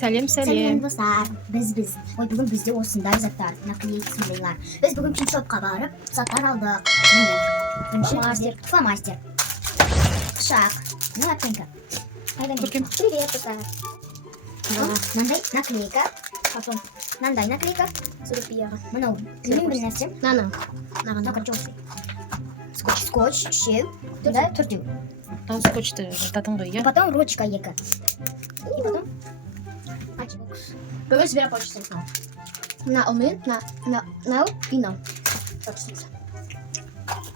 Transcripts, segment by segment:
Сәлем, Сәлем достар, бүгін бізде осындай заттар, наклейки сондайлар. Біз бүгін принтшопқа барып, заттар алдық. Фломастер, шаг, лапенька. Привет, достар. Мындай наклейка, потом мындай наклейка, мынау білмеймін бір нәрсе. Скотч, үшеу, төртеу. Скотчты жататын ғой, иә? Потом ручка екі. И потом Бүгін сбера почтасы. На алмин, на вино. Почтасы.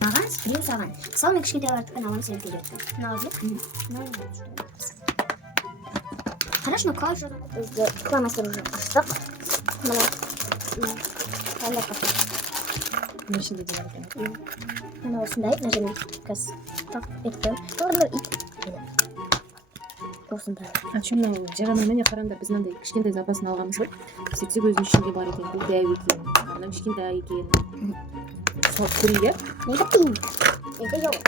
маған біреу саған. Мысалы мен кішкентай артықпен аламын сен береді. Қараш, мынау қалай жазады? Бізде фломастер уже аштық. Мен ішінде де бар екен. Мына осындай, мына жеріне кәс тақ еттім. Осындай. Ачу мынау жарамын қараңдар, біз мынандай кішкентай запасын алғанбыз ғой. Сөйтсек өзінің ішінде бар екен, бұл дәу екен, мынау кішкентай екен. Салып көрейік, иә? Неге тиін? Неге жауы?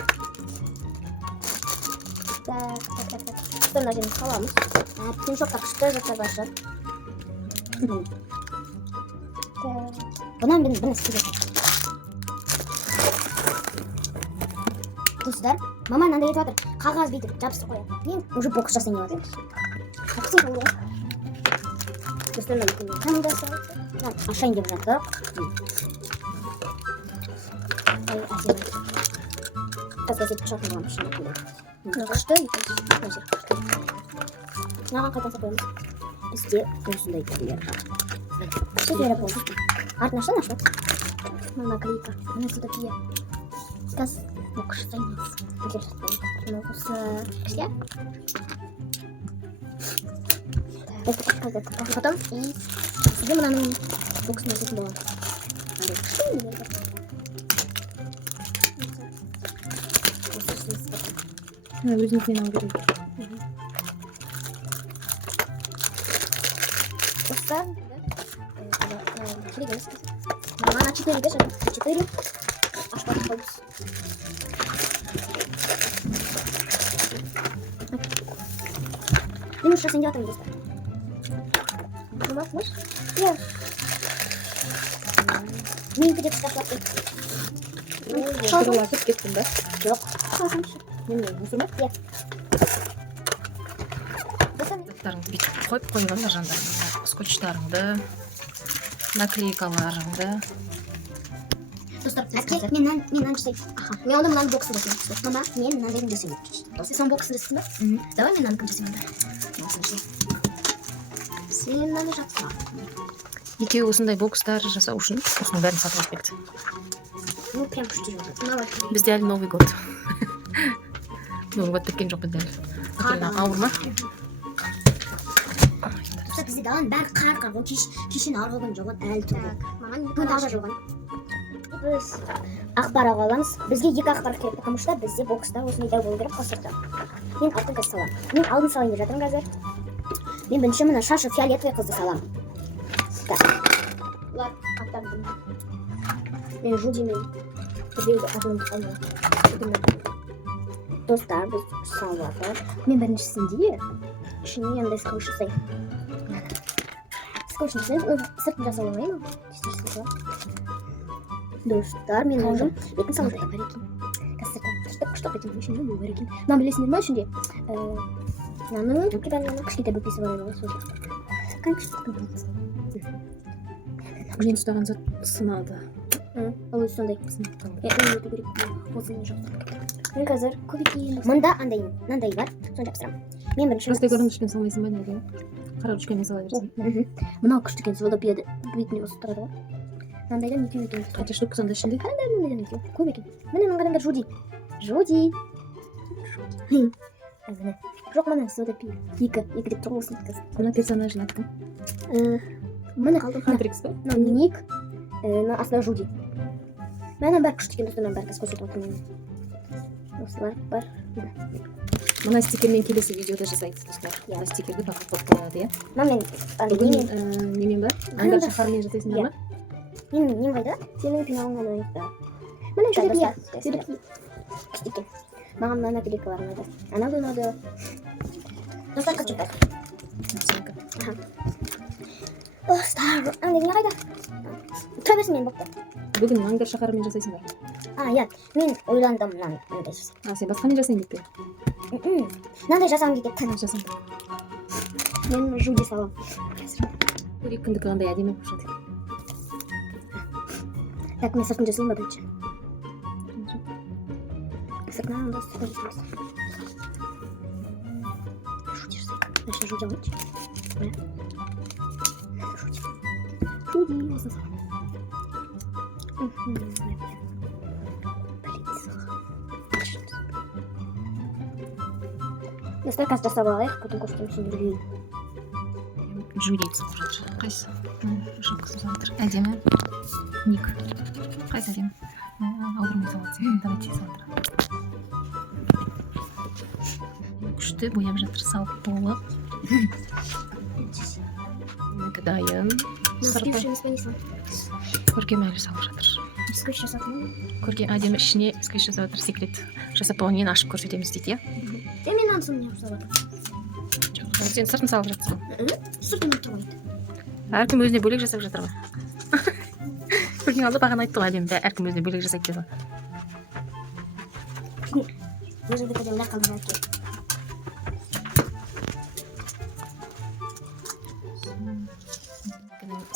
Так. Мына жеріне қаламыз. Принтшопта күшті заттар бар шығар. Бұнан бір нәрсе керек. Достар, мама мынандай етіп жатыр. Қағаз бүйтіп жабыстырып қояды. Мен уже бокс жасайын деп жатырмын. Достар, Ашайын деп жатыр. қазір пышатын боламыз. Күшті екен. Маған қайтан сақойымыз. Бізде осындай түрлер. Күшті жері болды. Артын ашты. Мына клейка. Мына сутопия. Кәс. Бокс жасаймыз. Осы кішке. Потом и сізде мынаның боксын жасайтын боламыз. Өзінікінен алу керек. Достар, мына 4 де жатыр. 4 ашпатып қойымыз. Мен уже жасайын деп жатырмын, достар. Болмасыңыз? Иә. Менікі де тастап жатыр. Шалғылатып кеттім ба? Жоқ. Мен мұсыр ма? Иә. Заттарыңды бүйтіп қойып қойғандар жандар. Скотчтарыңды, наклейкаларыңды. Достар, мен мынаны жасайын. Мен онда мынаның боксын жасайын. Мама, мен мынандайын жасайын. Сен сон боксын жасайсың ба? Давай мен мынаны жасайын. Сен мынаны жатса. Екеуі осындай бокстар жасау үшін осының бәрін сатып алып келді. Ну, прям күшті жүрді. Бізде әлі Новый год. Новый год біткен жоқ бізде. Ауыр ма? Бізде даланың бәрі қар. Ол кешен арғы күн жоған әлі тұрды. Бүгін тағы жоған. Біз ақпар алып аламыз. Бізге 2 ақпар керек, потому что бізде бокстар осындай дәу болу керек қосырды. Мен алтын қыз саламын. Мен алдын салайын деп жатырмын қазір. Мен бірінші мына шашы фиолетовый қызды саламын. Так. Бұлар аттардың. Мен жудимен бірдейді адылымды қалмайды. Достар, біз салып жатыр. Мен біріншісінде ішіне андай скотч жасайын. Скотч жасайын, сыртын жасай алмаймын. Достар, мен өзім етін салып жатыр бар екен. Қазір күштап етін ішінде не бар екен. Мына білесіңдер ма ішінде? Мынаның кішкентай бөпесі бар еді ғой сол жақта. Мен ұстаған зат сынады. Ол өзі сондай. Мен қазір көп екен. Мында мынандай бар, соны жапсырамын. Мен бірінші Растай көрінішкен салмайсың ба неге? Қара ручкамен сала берсің. Мынау күшті екен, сводопияды бетіне осы тұрады ғой. Мынандайдан екеу екен. Қанша штук сонда ішінде? Мынандайдан екеу, көп екен. Міне мынандайдан жуди. Жоқ, мына сводопия. Екі деп тұр осыны кіз. Мына персонажын аттың. Міне қалдым. Хантрикс ба? Мына ник, астына жуди. Мәнен бәрі күшті екен, достарынан бәрі кіз көрсетіп отырмын мен. Осылар бар. Мына стикермен келесі видеода жасайды, достар. Мына стикерді бақып қойып, иә? Мен Бүгін немен бар? Аңдар шахармен жасайсыңдар ма? Нем қайда? Сенің пиналыңнан ойықта. Міне жудипия. Күшті екен. Маған мына наклейкалар ұнады. Ана ұнады. Достар, қачықтар. Достар, аңдайдың қайда? Төбесі мен бопты. Бүгін маңдар шақарымен жасайсыңдар. Иә, мен ойландым мынаны жасап. Сен басқаны жасайын деп пе? Мынандай жасағым келген. Жасаң. Мен жуди салам. Көрейік кімдікі қандай әдемі болып жатыр. Так, мен сыртын жасайын ба бірінші? Сыртынан онда сыртын жасаймыз. Жуди жасайық. Еще жуди алайыншы. Жуди, осыны салам. Достар қазір жасап алайық, потом кофтың ішінде жүрейін. Жюри салып жатыр. Қайсы? Жоқ қысып жатыр. Әдемі. Ник. Қайсы әдемі? Ауырмай салады. Давайте салдыр. Күшті бояп жатыр. Салып болып. Менікі дайын. Көркем әлі салып жатыр. Скотч жасадым. Көркем әдемі ішіне скотч жасап жатыр. Секрет. Жасап болғаннан кейін ашып көрсетеміз дейді, иә? Мен анысын не жасап жатырмын. Сен сыртын салып жатырсың. Сыртын тұрмайды. Әркім өзіне бөлек жасап жатыр ғой. Көрген алды бағана айтты ғой әдемі. Әркім өзіне бөлек жасайды деді ғой. Өзіңді көремін қалды әке.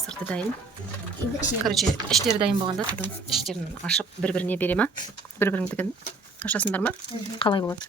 Сырты дайын. Короче, іштері дайын болғанда потом іштерін ашып бір-біріне бере ма? Бір-біріңдікін ашасыңдар ма? Қалай болады?